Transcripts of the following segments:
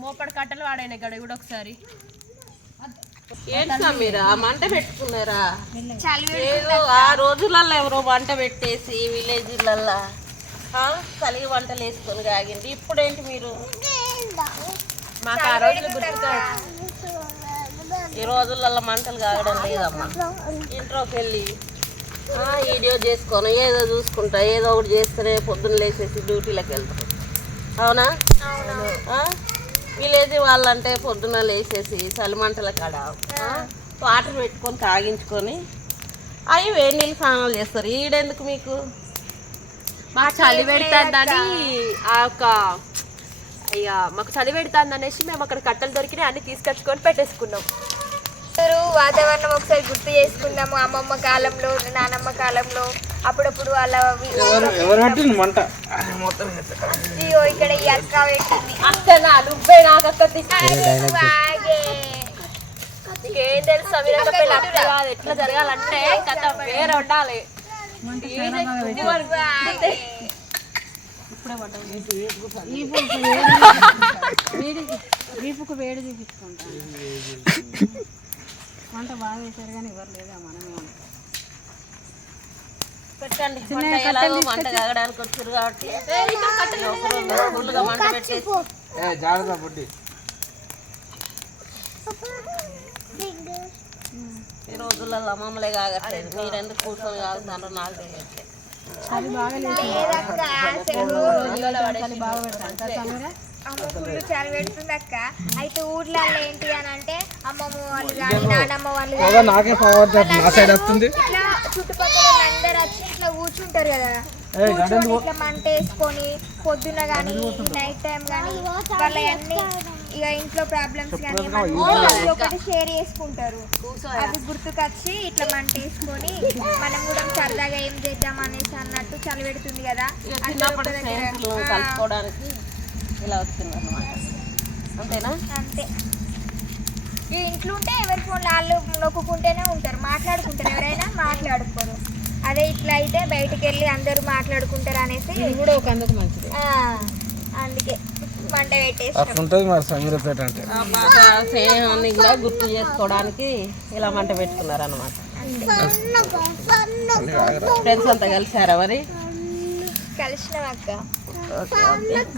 మోపడి కట్టలు వాడాను ఇక్కడ కూడా ఒకసారి. ఏంటా మీరు ఆ మంట పెట్టుకున్నారా? ఏదో ఆ రోజులలో ఎవరో వంట పెట్టేసి విలేజ్లల్లో చలిగి వంటలు వేసుకొని కాగింది ఇప్పుడేంటి మీరు? మాకు ఆ రోజులు గుర్తుగా ఈ రోజులలో మంటలు కాగడం లేదమ్మా. ఇంట్లోకి వెళ్ళి వీడియో చేసుకొని ఏదో చూసుకుంటా ఏదో ఒకటి చేస్తేనే పొద్దున్న లేచేసి డ్యూటీలకు వెళ్తాం. అవునా? విలేజ్ వాళ్ళంటే పొద్దున్న లేచేసి చలిమంటల కాడ వాటర్ పెట్టుకొని తాగించుకొని అవి వేడి నీళ్ళు స్నానాలు చేస్తారు. ఈడెందుకు మీకు? మాకు చలి పెడుతుందని ఆ యొక్క ఇక మాకు చలి పెడుతుంది అనేసి మేము అక్కడ కట్టెలు దొరికినాయి అన్ని తీసుకొచ్చుకొని పెట్టేసుకున్నాం. వాతావరణం ఒకసారి గుర్తు చేసుకుందాము. అమ్మమ్మ కాలంలో నానమ్మ కాలంలో. అప్పుడప్పుడు ఇగో ఇక్కడ ఈ అక్క పెట్టింది. అక్కనా నువ్వే నాకు అక్క బాగే. నీకేం తెలుసు ఎట్లా జరగాలంటే కథ వేరే ఉండాలి. ఈయన గుడ్డి వాడు? బాగే. వీపుకు వేడి చూపించుకుంటాను వంట బాగా వేశారు కానీ ఎవరు లేదా మనమే. పెట్టండి. మంట ఎలాగో మంట కాగడానికి వచ్చారు కాబట్టి. ఒకరోజు ఫుల్గా మంట పెట్టేసి ఏ జాగ్రత్త బుడ్డి. ఈ రోజులలో అమ్మమ్మలే కాగట్లేదు. మీరు ఎందుకు కూర్చొని కాగుతారో నాకు తెలియట్లేదు. అసలు బాగా పెడతాను? అమ్మ ఫుల్ చలి పెడుతుంది అక్క. అయితే ఊర్లలో ఏంటి అని అంటే అమ్మమ్మ వాళ్ళు కానీ నానమ్మ వాళ్ళు కానీ నాకే పవర్ నా సైడ్ వస్తుంది. ఇట్లా చుట్టుపక్కల అందరు వచ్చి ఇట్లా కూర్చుంటారు కదా. కూర్చొని ఇట్లా మంట వేసుకొని పొద్దున కానీ నైట్ టైం కానీ వాళ్ళ అన్ని ఇక ఇంట్లో ప్రాబ్లమ్స్ కానీ ఒక్కటి షేర్ చేసుకుంటారు. అది గుర్తుకొచ్చి ఇట్లా మంట వేసుకొని మనం కూడా సరదాగా ఏం చేద్దాం అనేసి అన్నట్టు చలి పెడుతుంది కదా. కలుపుకోవడానికి ఇలా వస్తున్నారు అనమాట అంతేనా? అంతే. ఈ ఇంట్లో ఉంటే ఎవరి ఫోన్ వాళ్ళు నొక్కుంటేనే ఉంటారు మాట్లాడుకుంటారు ఎవరైనా మాట్లాడుకోరు. అదే ఇట్లా అయితే బయటికి వెళ్ళి అందరూ మాట్లాడుకుంటారు అనేసి కూడా ఒక అందుకు మంచిది. ఆ, అందుకే మంట పెట్టేసి మరి సమీరపేట అంటే. ఆ మాట స్నేహాన్ని కూడా గుర్తు చేసుకోవడానికి ఇలా మంట పెట్టుకున్నారు అనమాట ఫ్రెండ్స్ అంతా కలిసారా మరి? కలిసినాం అక్క.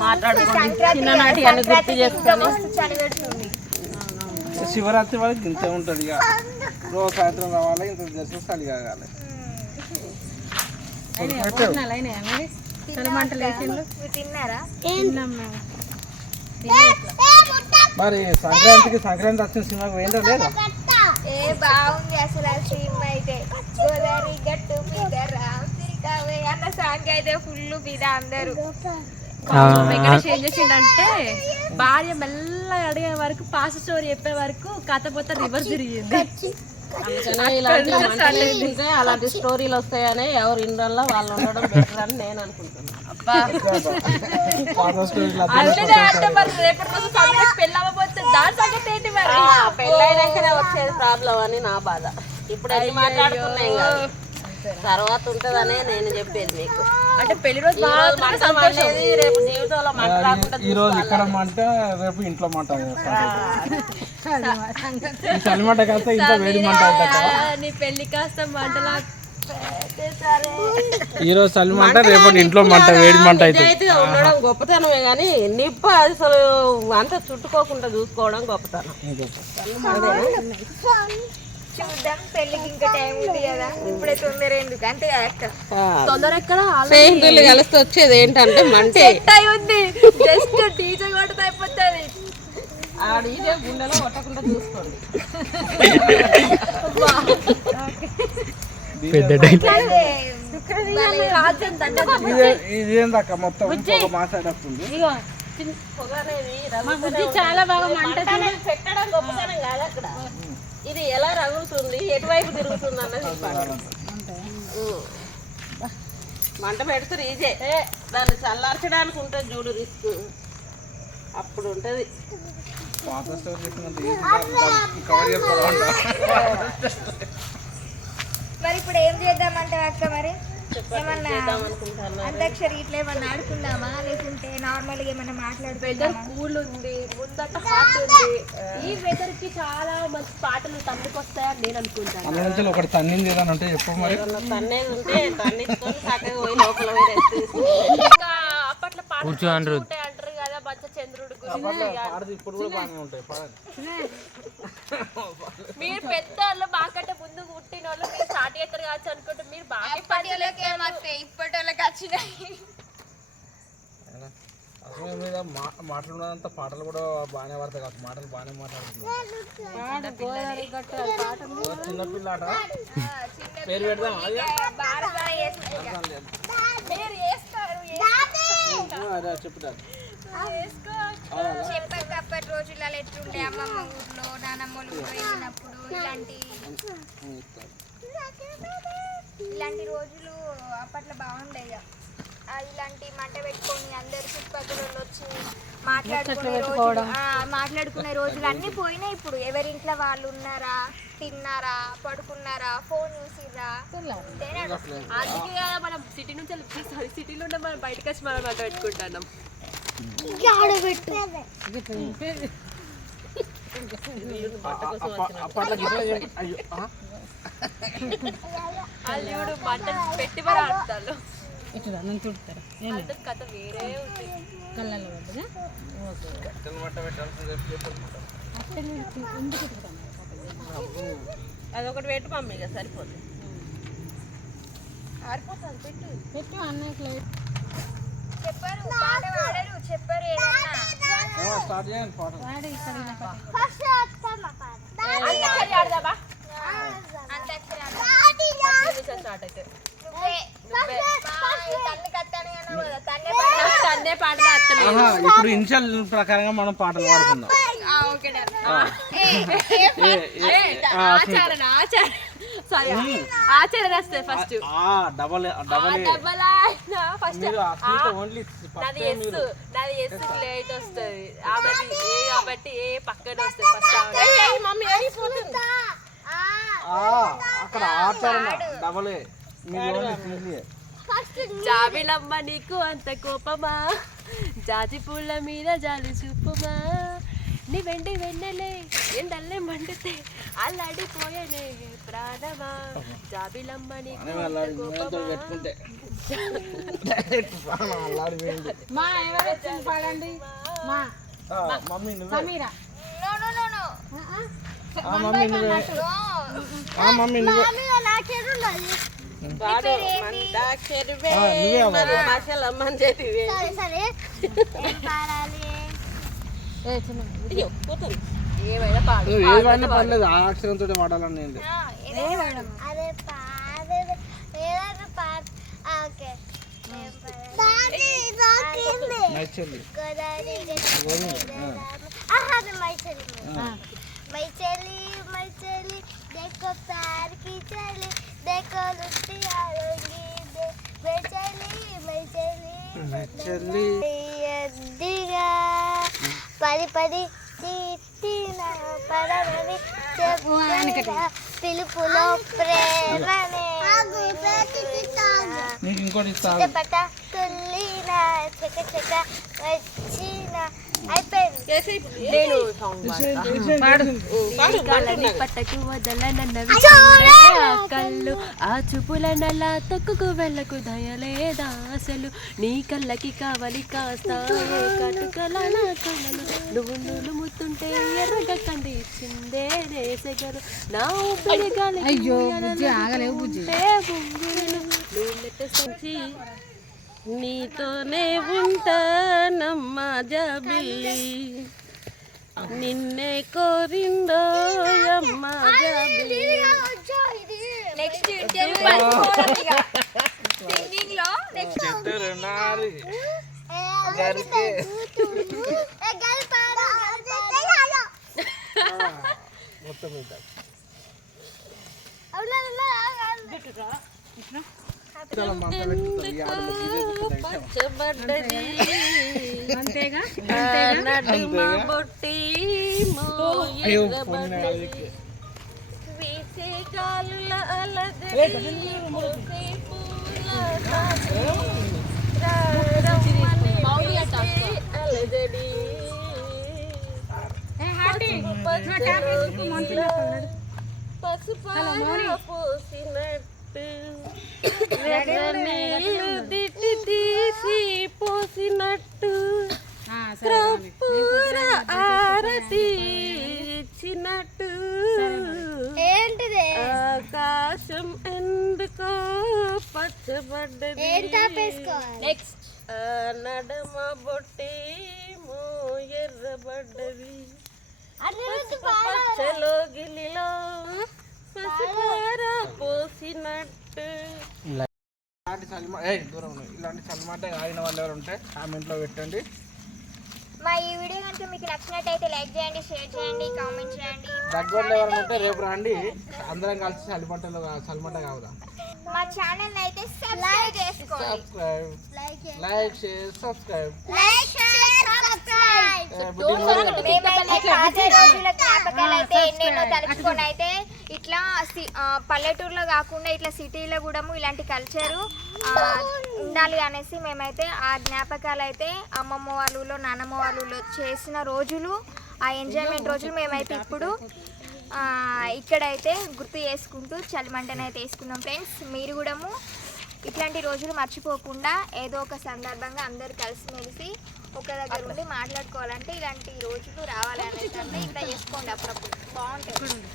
మాట్లాడుకోండి అన్ని గుర్తు చేసుకొని. శివరాత్రి వరకు ఇంతే ఉంటుంది ఇక. రోజు సాయంత్రం రావాలి ఇంత చేస్తే చలి కాగాలి. మరి సంక్రాంతికి సంక్రాంతి వచ్చిన సినిమాకి పోయిందా లేదా? ఏ బాగుంది అసలు ఆ సినిమా అయితే. గోదావరి గట్టు మీద సాంగ్ అయితే ఫుల్ మీద అందరూ. వెంకటేష్ ఏం చేసిండంటే భార్య మెల్లగా అడిగే వరకు పాస్ స్టోరీ చెప్పే వరకు కథ పోతే రివర్స్ తిరిగింది. అలాంటి స్టోరీలు వస్తాయని ఎవరు ఇండ్రల్లో వాళ్ళు ఉండడం బెటర్ అని నేను అనుకుంటున్నాను. పెళ్ళైనాకనే వచ్చేది ప్రాబ్లం అని నా బాధ. ఇప్పుడు మాట్లాడుతున్నాయి కాదు తర్వాత ఉంటదనే నేను చెప్పేది మీకు. అంటే పెళ్ళి రోజు రేపు జీవితంలో మంట రాకుండా ఈ రోజు ఇక్కడ మంట రేపు ఇంట్లో మంట ఈ చలి మంట కాస్త ఇంత వేడి మంట నీ పెళ్ళి కాస్త మంటలా ఈ రోజు చలి మంట రేపు ఇంట్లో మంట వేడి మంట నిజాయితీగా ఉండడం గొప్పతనమే కానీ నిప్పు అసలు అంత చుట్టుకోకుండా చూసుకోవడం గొప్పతనం. చూద్దాం. పెళ్ళికి ఇంకా టైం ఉంది కదా. ఇప్పుడే తొందర ఎందుకు? అంతే తొందర ఎక్కడ? స్నేహితులు కలిసి వచ్చేది ఏంటంటే మంటే. ఉంది జస్ట్ కొడితే అయిపోతుంది. గుండెలో కొట్టకుండా చూసుకోండి. ఇదేందక్క మొత్తం చాలా బాగా మంట పెట్టడం గొప్పతనం కాదు అక్కడ. ఇది ఎలా రగులుతుంది? ఎటువైపు తిరుగుతుంది అన్నది. మంట పెడుతురు ఈజే దాన్ని చల్లార్చడానికి ఉంటుంది చూడు రిస్క్. అప్పుడు ఉంటుంది. మరి ఇప్పుడు ఏం చేద్దామంటే అక్క మరి? అంతాక్షరి ఇట్లా ఏమన్నా ఆడుకుందామా? లేకుంటే నార్మల్గా ఏమన్నా వెదర్ మాట్లాడుకుందామా కూల్ ఉంది. ముందట హాట్ ఉంది. ఈ వెదర్కి చాలా మంచి పాటలు తమ్ముడికి వస్తాయని నేను అనుకుంటాను. అందులో నుంచి ఒకటి తన్నింది ఏదైనా ఉంటే చెప్పు మరి. ఏమన్నా తన్నేది ఉంటే తన్నించుకొని చక్కగా పోయి లోపల పోయి రెస్ట్ తీసుకుంటాం ఇంకా అప్పట్లో పాటలు ఉంటాయి అంటారు కదా చంద్రుడు గురించి. మీరు పెద్ద వాళ్ళు మాకంటే ముందు పుట్టిన వాళ్ళు మీరు స్టార్ట్ చేస్తారు కావచ్చు అనుకుంటే మీరు బాగా ఇప్పటి వాళ్ళకి ఏమొస్తాయి ఇప్పటి వాళ్ళకి వచ్చినాయి. అసలు మీద మా మాట్లాడినంత పాటలు కూడా బాగానే పడతాయి కాదు. మాటలు బాగానే మాట్లాడుతున్నాయి. చిన్నపిల్ల ఆట పేరు పెడదాం అది. బాగా బాగా చేస్తారు మీరు చేస్తారు అదే చెప్తాను చెప్పక అప్పటి రోజులలో ఎట్లుండే అమ్మమ్మ ఊర్లో నానమ్మ ఊర్లో వెళ్ళినప్పుడు ఇలాంటి ఇలాంటి రోజులు అప్పట్లో బాగుండే ఇలాంటి మంట పెట్టుకొని అందరు చుట్టుపక్కల వాళ్ళు వచ్చి మాట్లాడుకునే రోజులు ఆ, మాట్లాడుకునే రోజులు అన్నీ పోయినాయి ఇప్పుడు. ఎవరింట్లో వాళ్ళు ఉన్నారా తిన్నారా పడుకున్నారా ఫోన్ అసలు? అందుకే కదా మనం సిటీ నుంచి సారీ సిటీలో ఉన్న మనం బయటకు వచ్చి మనం అట్లా పెట్టుకుంటున్నాం. అప్పట్లో చూడు మంటలు పెట్టి మరి ఆడతారు ఇట్లా నన్ను అందరి కథ వేరే ఉంది. కళ్ళల్లో పడ్డదా? ఓకే. అదొకటి పెట్టు మమ్మీ ఇక సరిపోతుంది. పెట్టు. పెట్టు. చెప్పారు పాట పాడరు చెప్పారు ఏదన్నా? ఆ, స్టార్ట్ చేయండి పాట. వాడు ఇక్కడ ఇలా పట్టు. అంతక్షరి ఆడదామా అంతాక్షరి ఆట. స్టార్ట్ అయితే నువ్వే నువ్వే మా ఈ తన్ని కత్తాను అన్నావు కదా తన్నే పాట నాకు తన్నే పాట అత్తలేదు ఆహా, ఇప్పుడు ఇనిషియల్ ప్రకారంగా మనం పాటలు పాడుకుందాం. ఓకే డన్ ఏ, ఏ, ఆ, ఆచరణ ఆచరణ. సారీ ఆచరణ వస్తుంది ఫస్ట్ ఆ డబల్ ఫస్ట్ మీరు ఆ స్వీట్ ఓన్లీ నాది ఎస్ నాది ఎస్ లేట్ వస్తుంది. ఆమెది ఏ కాబట్టి ఏ పక్కన వస్తుంది ఫస్ట్ మమ్మీ అక్కడ ఆచరణ డబల్ జాబిలమ్మ నీకు అంత కోపమా? జాజి పూల మీద జాలి చూపుమా. నీ వెండి వెన్నెలే ఎండల్లే మండితే అల్లాడిపోయేనే ప్రాణమా. జాబిలమ్మ నీకు అంత కోపమా పెట్టుకుంటే డైరెక్ట్ ప్రాణం అల్లాడిపోయింది మా ఎవరు వచ్చింది పాడండి. మా. మమ్మీ నువ్వే. Sameera. No no no no ఆ, మమ్మీ నువ్వే. ఆ, మమ్మీ నువ్వే. ఏమైనా పర్లేదు ఆ అక్షరంతో వాడాలని ఏం లేదు అదే పాడే ఏదైనా పాట ఓకే. నచ్చింది మై చెల్లి మై చెల్లి देखो प्यार की चली देखो लुटी आएगी मై చెల్లి మై చెల్లి చెల్లి ఎద్దిగా పది పది తిట్టిన పడవని చెప్పుగా పిలుపులో ప్రేమనే నీకు ఇంకోటి ఇస్తాను పట్టకు వదలనన్నవి కళ్ళు ఆ చూపుల నల్ల తక్కుకు వెళ్ళకు దయలేదా అసలు? నీ కళ్ళకి కావలి కాస్తాయే కటుకల కళ్ళలు నువ్వు నువ్వు ముత్తుంటే ఎర్రగా కండి ఇచ్చిందే నేసెగరు నా ఊపిరి గాలి అయ్యో బుజ్జి ఆగలేవు బుజ్జి. సంచి నీతోనే ఉంటానమ్మా జాబిల్లి నిన్నే కోరిందో అమ్మా జాబిల్లి నెక్స్ట్ సింగింగ్ లో నెక్స్ట్ చెట్టు నారి మొత్తం ఇద్దాం చాలా మంట పెట్టుకుంటుంది ఈ ఆడలు ఇదే ఒక ధైర్యం. పచ్చబడ్డది అంతేగా నడుమ బొట్టి అయ్యో పొన్నే అది వీసే గాలి గాలుల అలజడి పూసే పూల తాకి, రారమ్మని పిలిచే పచ్చబడ్డది ఏం తాపేసుకోవాలి నెక్స్ట్ నడమ బొట్టేమో ఎర్రబడ్డది. పచ్చలో గిలిలో పసుపార పోసినట్టు. ఇలాంటి చలిమ ఏ దూరం. ఇలాంటి చలిమాట ఆగిన వాళ్ళు ఎవరు ఉంటే కామెంట్లో పెట్టండి. మా ఈ వీడియో కనుక మీకు నచ్చినట్టయితే లైక్ చేయండి షేర్ చేయండి కామెంట్ చేయండి. దగ్గరలో ఎవరైనా ఉంటే రేపు రండి. అందరం కలిసి చలిమంటలు చలిమంట కావుదా? మా ఛానల్ అయితే సబ్స్క్రైబ్ చేసుకోండి. Subscribe like share subscribe like share subscribe మేమైతే పాత రోజుల జ్ఞాపకాలు అయితే ఎన్నెన్నో తలుచుకొని అయితే ఇట్లా సి- పల్లెటూరులో కాకుండా ఇట్లా సిటీలో కూడా ఇలాంటి కల్చరు ఉండాలి అనేసి మేమైతే ఆ జ్ఞాపకాలు అయితే అమ్మమ్మ వాళ్ళు నానమ్మ వాళ్ళు చేసిన రోజులు ఆ ఎంజాయ్మెంట్ రోజులు మేమైతే ఇప్పుడు ఇక్కడైతే గుర్తు చేసుకుంటూ చలిమంటనైతే వేసుకున్నాం ఫ్రెండ్స్ మీరు కూడా ఇట్లాంటి రోజులు మర్చిపోకుండా ఏదో ఒక సందర్భంగా అందరు కలిసిమెలిసి ఒక దగ్గర ఉండి మాట్లాడుకోవాలంటే ఇలాంటి రోజులు రావాలి అంటే ఇట్లా చేసుకోండి అప్పుడప్పుడు. బాగుంటుంది.